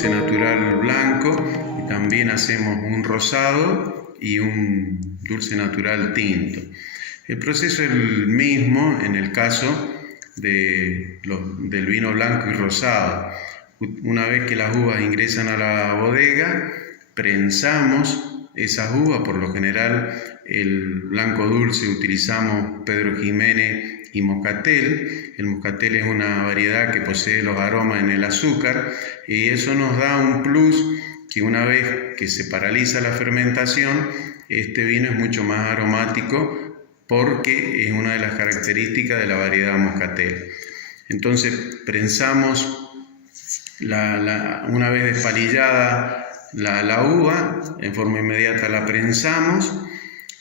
dulce natural blanco y también hacemos un rosado y un dulce natural tinto. El proceso es el mismo en el caso del vino blanco y rosado. Una vez que las uvas ingresan a la bodega, prensamos esas uvas. Por lo general el blanco dulce utilizamos Pedro Ximénez y Moscatel. El Moscatel es una variedad que posee los aromas en el azúcar y eso nos da un plus que una vez que se paraliza la fermentación, este vino es mucho más aromático porque es una de las características de la variedad Moscatel. Entonces prensamos una vez despalillada la uva, en forma inmediata la prensamos,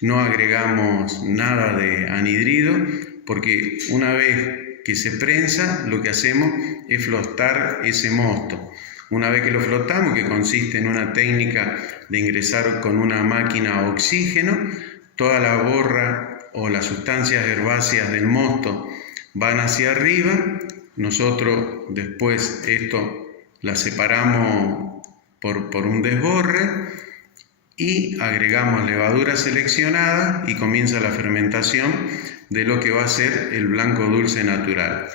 no agregamos nada de anhidrido, porque una vez que se prensa, lo que hacemos es flotar ese mosto. Una vez que lo flotamos, que consiste en una técnica de ingresar con una máquina oxígeno, toda la borra o las sustancias herbáceas del mosto van hacia arriba. Nosotros después esto la separamos por un desborre y agregamos levadura seleccionada y comienza la fermentación de lo que va a ser el blanco dulce natural.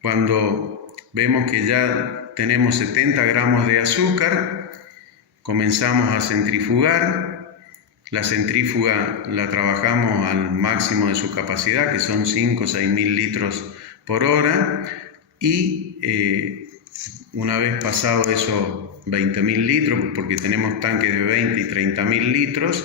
Cuando vemos que ya tenemos 70 gramos de azúcar, comenzamos a centrifugar. La centrífuga la trabajamos al máximo de su capacidad, que son 5 o 6 mil litros por hora, y una vez pasado esos 20.000 litros, porque tenemos tanques de 20 y 30.000 litros,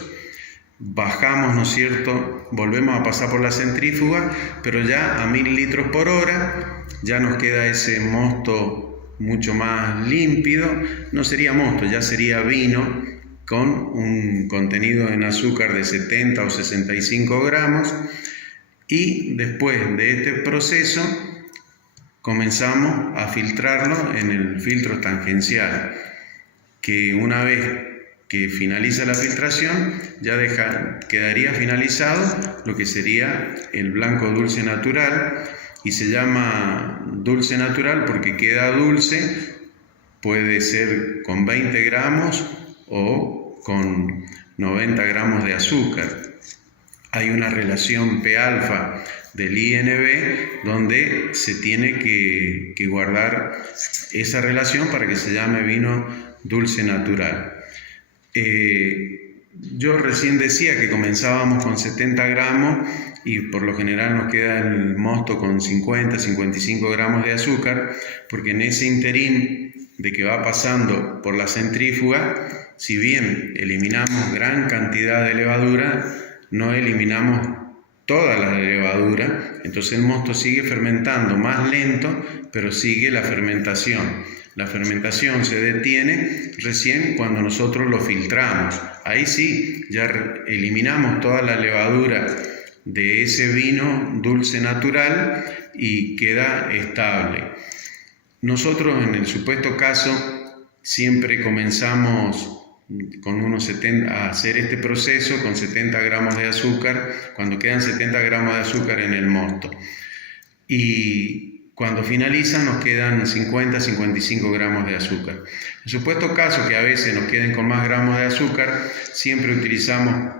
bajamos, ¿no es cierto?, volvemos a pasar por la centrífuga, pero ya a 1000 litros por hora, ya nos queda ese mosto mucho más límpido. No sería mosto, ya sería vino con un contenido en azúcar de 70 o 65 gramos, y después de este proceso comenzamos a filtrarlo en el filtro tangencial, que una vez que finaliza la filtración ya quedaría finalizado lo que sería el blanco dulce natural, y se llama dulce natural porque queda dulce, puede ser con 20 gramos o con 90 gramos de azúcar. Hay una relación P-alfa del INB donde se tiene que guardar esa relación para que se llame vino dulce natural. Yo recién decía que comenzábamos con 70 gramos y por lo general nos queda el mosto con 50-55 gramos de azúcar, porque en ese interín de que va pasando por la centrífuga, si bien eliminamos gran cantidad de levadura, no eliminamos toda la levadura, entonces el mosto sigue fermentando más lento, pero sigue la fermentación. La fermentación se detiene recién cuando nosotros lo filtramos. Ahí sí, ya eliminamos toda la levadura de ese vino dulce natural y queda estable. Nosotros en el supuesto caso siempre comenzamos a hacer este proceso con 70 gramos de azúcar, cuando quedan 70 gramos de azúcar en el mosto. Y cuando finaliza nos quedan 50-55 gramos de azúcar. En el supuesto caso que a veces nos queden con más gramos de azúcar, siempre utilizamos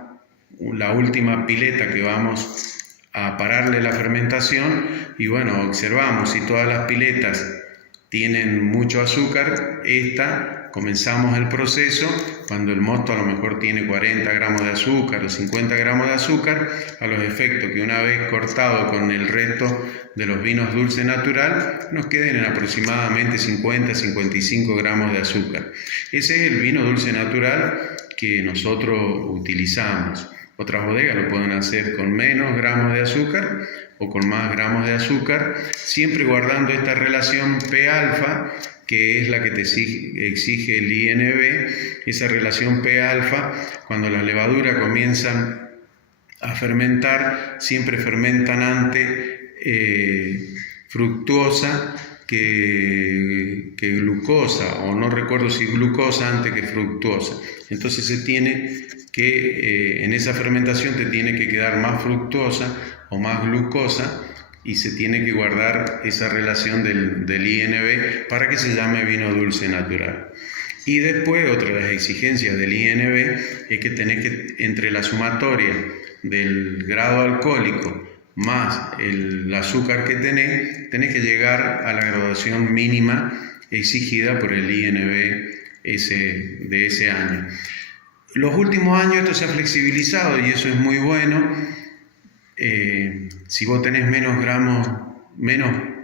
la última pileta que vamos a pararle la fermentación y bueno, observamos si todas las piletas tienen mucho azúcar, comenzamos el proceso cuando el mosto a lo mejor tiene 40 gramos de azúcar o 50 gramos de azúcar, a los efectos que una vez cortado con el resto de los vinos dulce natural nos queden en aproximadamente 50-55 gramos de azúcar. Ese es el vino dulce natural que nosotros utilizamos. Otras bodegas lo pueden hacer con menos gramos de azúcar o con más gramos de azúcar, siempre guardando esta relación P-alfa, que es la que te exige el INB. Esa relación P-alfa, cuando las levaduras comienzan a fermentar, siempre fermentan antes fructuosa que glucosa, o no recuerdo si glucosa antes que fructuosa. Entonces se tiene que, en esa fermentación te tiene que quedar más fructuosa o más glucosa y se tiene que guardar esa relación del INB para que se llame vino dulce natural. Y después, otra de las exigencias del INB es que tenés que, entre la sumatoria del grado alcohólico más el azúcar que tenés que llegar a la graduación mínima exigida por el INB de ese año. Los últimos años esto se ha flexibilizado y eso es muy bueno. Si vos tenés menos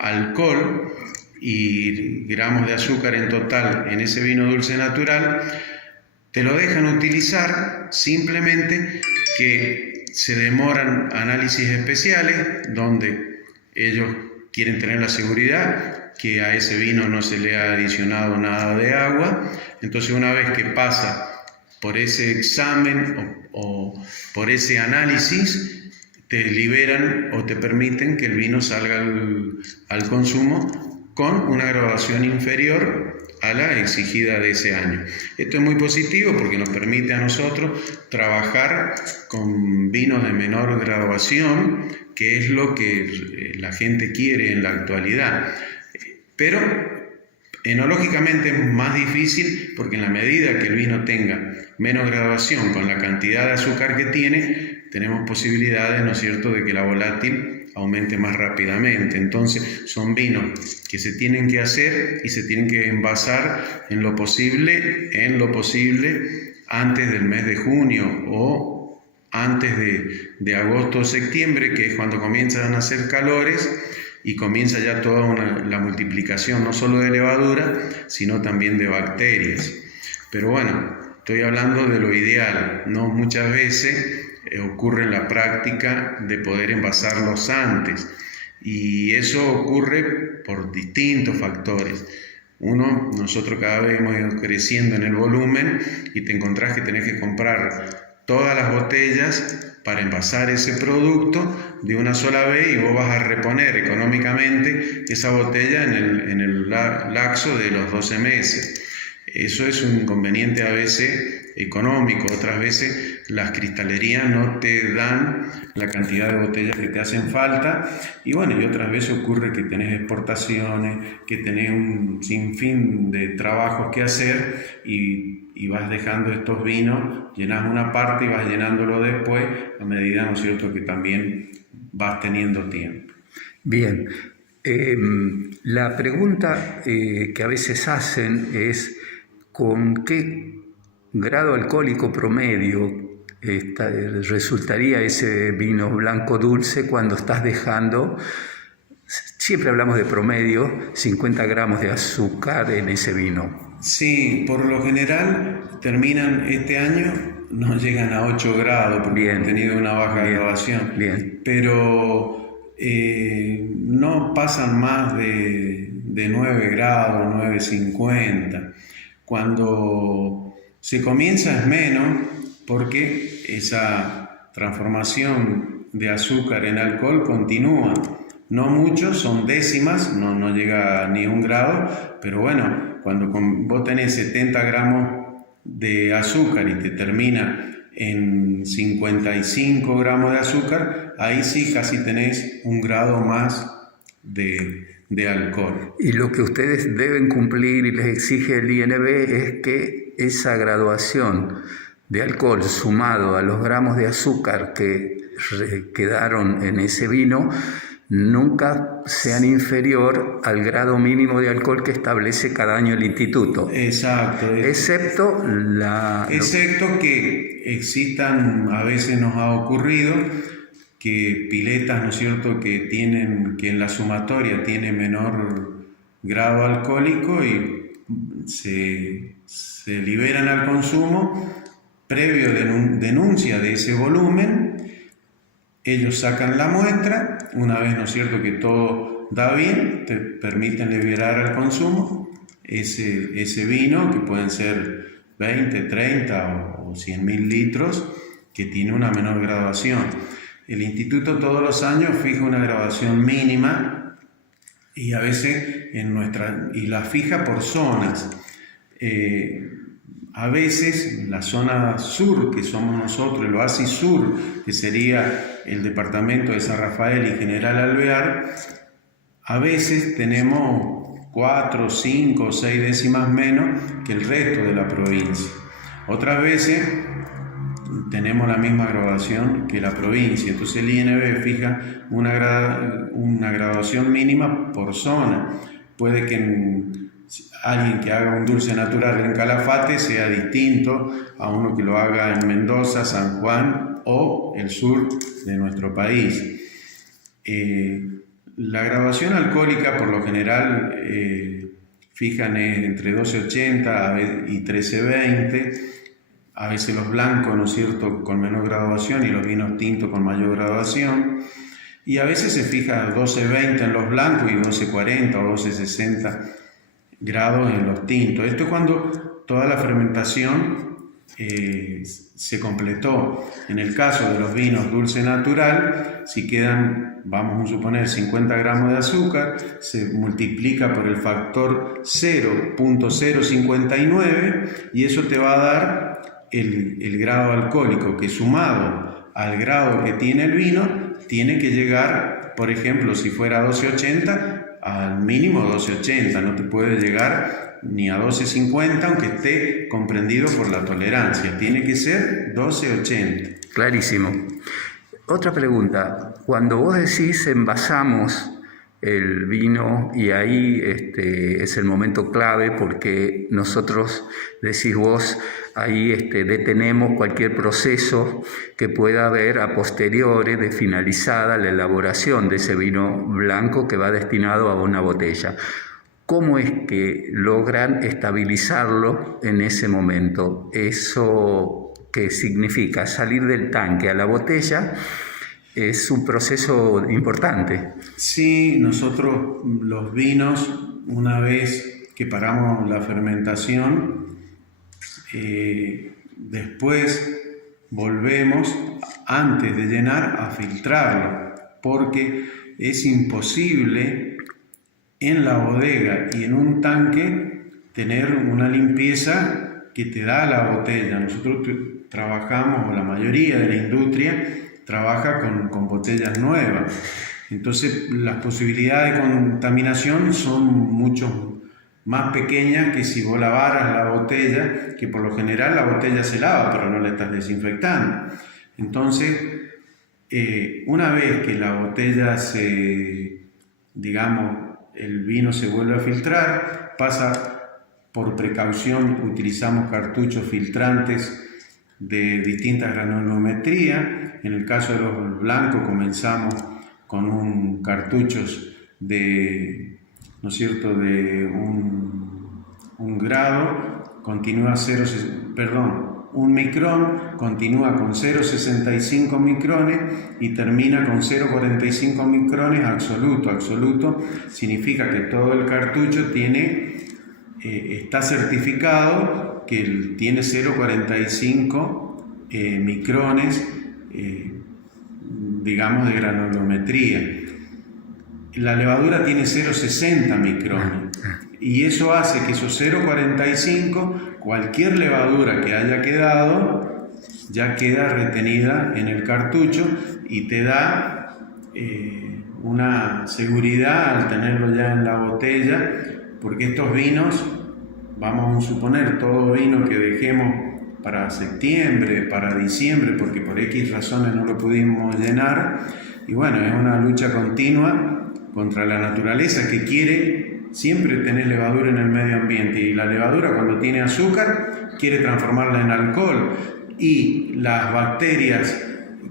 alcohol y gramos de azúcar en total en ese vino dulce natural, te lo dejan utilizar, simplemente que se demoran análisis especiales donde ellos quieren tener la seguridad que a ese vino no se le ha adicionado nada de agua. Entonces, una vez que pasa por ese examen o por ese análisis, te liberan o te permiten que el vino salga al consumo con una graduación inferior a la exigida de ese año. Esto es muy positivo porque nos permite a nosotros trabajar con vinos de menor graduación, que es lo que la gente quiere en la actualidad. Pero enológicamente es más difícil porque en la medida que el vino tenga menos graduación con la cantidad de azúcar que tiene, tenemos posibilidades, ¿no es cierto?, de que la volátil aumente más rápidamente. Entonces son vinos que se tienen que hacer y se tienen que envasar en lo posible antes del mes de junio o antes de agosto o septiembre, que es cuando comienzan a hacer calores y comienza ya toda la multiplicación no solo de levadura, sino también de bacterias. Pero bueno, estoy hablando de lo ideal, ¿no? Muchas veces ocurre en la práctica de poder envasarlos antes, y eso ocurre por distintos factores. Uno, nosotros cada vez hemos ido creciendo en el volumen y te encontrás que tenés que comprar todas las botellas para envasar ese producto de una sola vez, y vos vas a reponer económicamente esa botella en el lapso de los 12 meses. Eso es un inconveniente a veces económico. Otras veces las cristalerías no te dan la cantidad de botellas que te hacen falta, y bueno, y otras veces ocurre que tenés exportaciones, que tenés un sinfín de trabajos que hacer y vas dejando estos vinos, llenas una parte y vas llenándolo después a medida, ¿no es cierto?, que también vas teniendo tiempo. Bien, la pregunta que a veces hacen es ¿con qué grado alcohólico promedio resultaría ese vino blanco dulce cuando estás dejando, siempre hablamos de promedio, 50 gramos de azúcar en ese vino? Sí, por lo general terminan este año, no llegan a 8 grados porque han tenido una baja graduación, pero no pasan más de 9 grados, 9,50. Cuando se comienza es menos, porque esa transformación de azúcar en alcohol continúa. No mucho, son décimas, no llega ni 1 grado, pero bueno, cuando vos tenés 70 gramos de azúcar y te termina en 55 gramos de azúcar, ahí sí casi tenés 1 grado más de alcohol. Y lo que ustedes deben cumplir y les exige el INB es que esa graduación de alcohol sumado a los gramos de azúcar que quedaron en ese vino nunca sean inferior al grado mínimo de alcohol que establece cada año el instituto. Exacto. Excepto que existan, a veces nos ha ocurrido que piletas, ¿no es cierto?, que en la sumatoria tiene menor grado alcohólico y se liberan al consumo previo denuncia de ese volumen. Ellos sacan la muestra, una vez, ¿no es cierto?, que todo da bien, te permiten liberar al consumo ese vino, que pueden ser 20, 30 o 100.000 litros, que tiene una menor graduación. El instituto todos los años fija una graduación mínima y a veces y la fija por zonas. A veces la zona sur, que somos nosotros, el oasis sur, que sería el departamento de San Rafael y General Alvear, a veces tenemos 4, 5 o 6 décimas menos que el resto de la provincia. Otras veces tenemos la misma graduación que la provincia, entonces el INB fija una graduación mínima por zona. Puede que alguien que haga un dulce natural en Calafate sea distinto a uno que lo haga en Mendoza, San Juan o el sur de nuestro país. La graduación alcohólica por lo general fijan entre 12.80 y 13.20, a veces los blancos, ¿no es cierto?, con menor graduación y los vinos tintos con mayor graduación, y a veces se fija 12.20 en los blancos y 12.40 o 12.60 grados en los tintos. Esto es cuando toda la fermentación se completó. En el caso de los vinos dulce natural, si quedan, vamos a suponer, 50 gramos de azúcar, se multiplica por el factor 0.059 y eso te va a dar el grado alcohólico, que sumado al grado que tiene el vino, tiene que llegar, por ejemplo, si fuera 12.80, al mínimo 12.80, no te puede llegar ni a 12.50, aunque esté comprendido por la tolerancia, tiene que ser 12.80. Clarísimo. Otra pregunta, cuando vos decís envasamos el vino y ahí es el momento clave porque nosotros, decís vos, ahí detenemos cualquier proceso que pueda haber a posteriori de finalizada la elaboración de ese vino blanco que va destinado a una botella. ¿Cómo es que logran estabilizarlo en ese momento? ¿Eso qué significa? Salir del tanque a la botella es un proceso importante. Sí, nosotros los vinos, una vez que paramos la fermentación, después volvemos, antes de llenar, a filtrarlo, porque es imposible en la bodega y en un tanque tener una limpieza que te da la botella. Nosotros trabajamos, o la mayoría de la industria trabaja con botellas nuevas. Entonces las posibilidades de contaminación son mucho más pequeñas que si vos lavaras la botella, que por lo general la botella se lava, pero no la estás desinfectando. Entonces, una vez que la botella el vino se vuelve a filtrar, pasa por precaución, utilizamos cartuchos filtrantes de distintas granulometrías. En el caso de los blancos comenzamos con un cartuchos de, ¿no es cierto?, de un grado, continúa un micrón, continúa con 0,65 micrones y termina con 0,45 micrones absoluto. Absoluto significa que todo el cartucho está certificado que tiene 0,45 micrones, digamos, de granulometría. La levadura tiene 0,60 micrones y eso hace que esos 0,45, cualquier levadura que haya quedado, ya queda retenida en el cartucho y te da una seguridad al tenerlo ya en la botella, porque estos vinos, vamos a suponer, todo vino que dejemos para septiembre, para diciembre, porque por X razones no lo pudimos llenar, y bueno, es una lucha continua contra la naturaleza que quiere siempre tener levadura en el medio ambiente, y la levadura, cuando tiene azúcar, quiere transformarla en alcohol, y las bacterias,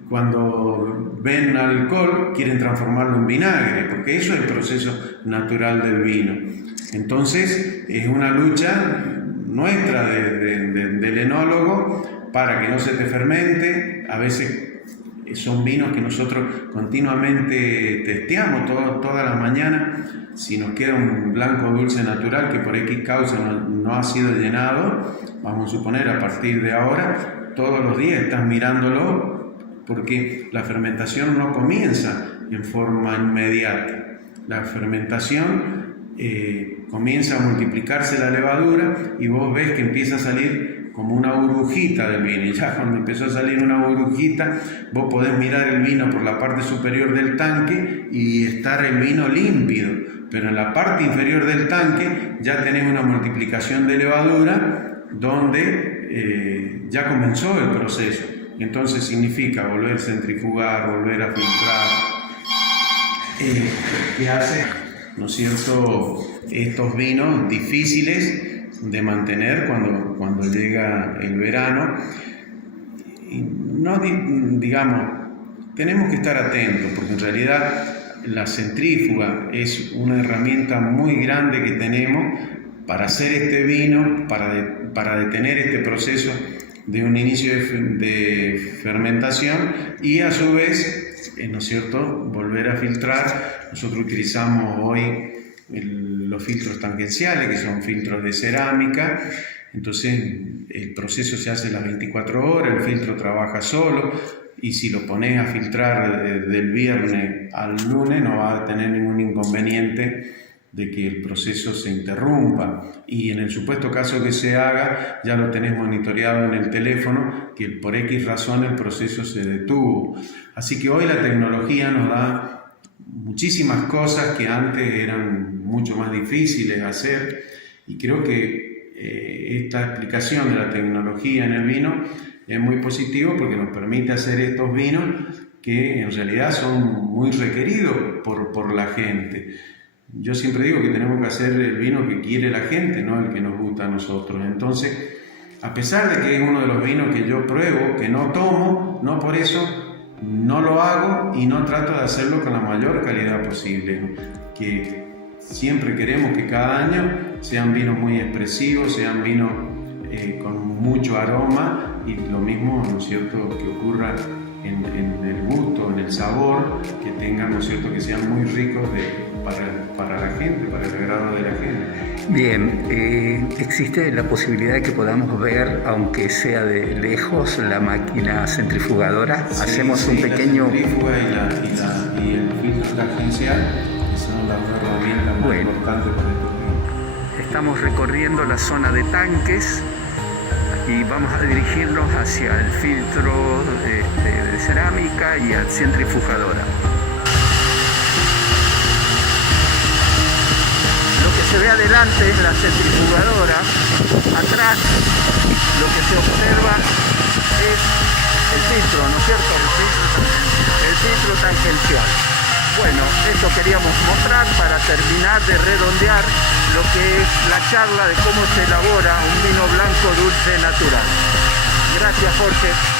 cuando ven alcohol, quieren transformarlo en vinagre, porque eso es el proceso natural del vino. Entonces es una lucha nuestra del enólogo para que no se te fermente. A veces son vinos que nosotros continuamente testeamos todas las mañanas. Si nos queda un blanco dulce natural que por X causa no ha sido llenado, vamos a suponer, a partir de ahora, todos los días estás mirándolo, porque la fermentación no comienza en forma inmediata. La fermentación comienza a multiplicarse la levadura y vos ves que empieza a salir como una burbujita del vino, y ya cuando empezó a salir una burbujita, vos podés mirar el vino por la parte superior del tanque y estar el vino límpido, pero en la parte inferior del tanque ya tenés una multiplicación de levadura donde ya comenzó el proceso. Entonces significa volver a centrifugar, volver a filtrar, que hace, ¿no es cierto?, estos vinos difíciles de mantener cuando llega el verano. Y no, digamos, tenemos que estar atentos, porque en realidad la centrífuga es una herramienta muy grande que tenemos para hacer este vino, para detener este proceso de un inicio de fermentación y a su vez, ¿no es cierto?, volver a filtrar. Nosotros utilizamos hoy los filtros tangenciales, que son filtros de cerámica. Entonces el proceso se hace las 24 horas, el filtro trabaja solo, y si lo pones a filtrar del viernes al lunes no va a tener ningún inconveniente de que el proceso se interrumpa, y en el supuesto caso que se haga, ya lo tenés monitoreado en el teléfono, que por X razón el proceso se detuvo. Así que hoy la tecnología nos da muchísimas cosas que antes eran mucho más difíciles de hacer, y creo que esta explicación de la tecnología en el vino es muy positivo, porque nos permite hacer estos vinos que en realidad son muy requeridos por la gente. Yo siempre digo que tenemos que hacer el vino que quiere la gente, no el que nos gusta a nosotros. Entonces, a pesar de que es uno de los vinos que yo pruebo, que no tomo, no por eso no lo hago y no trato de hacerlo con la mayor calidad posible, ¿no? Que siempre queremos que cada año sean vinos muy expresivos, sean vinos con mucho aroma, y lo mismo, ¿no es cierto?, que ocurra en el gusto, en el sabor, que tengan, ¿no es cierto?, que sean muy ricos para la gente, para el agrado de la gente. Bien, ¿existe la posibilidad de que podamos ver, aunque sea de lejos, la máquina centrifugadora? Sí, hacemos un pequeño... La centrífuga y el filtro tangencial, que son las dos herramientas más importantes para estos vinos. Estamos recorriendo la zona de tanques y vamos a dirigirnos hacia el filtro de cerámica y a centrifugadora. Lo que se ve adelante es la centrifugadora, atrás lo que se observa es el filtro, ¿no es cierto? El filtro tangencial. Bueno, esto queríamos mostrar para terminar de redondear lo que es la charla de cómo se elabora un vino blanco dulce natural. Gracias, Jorge.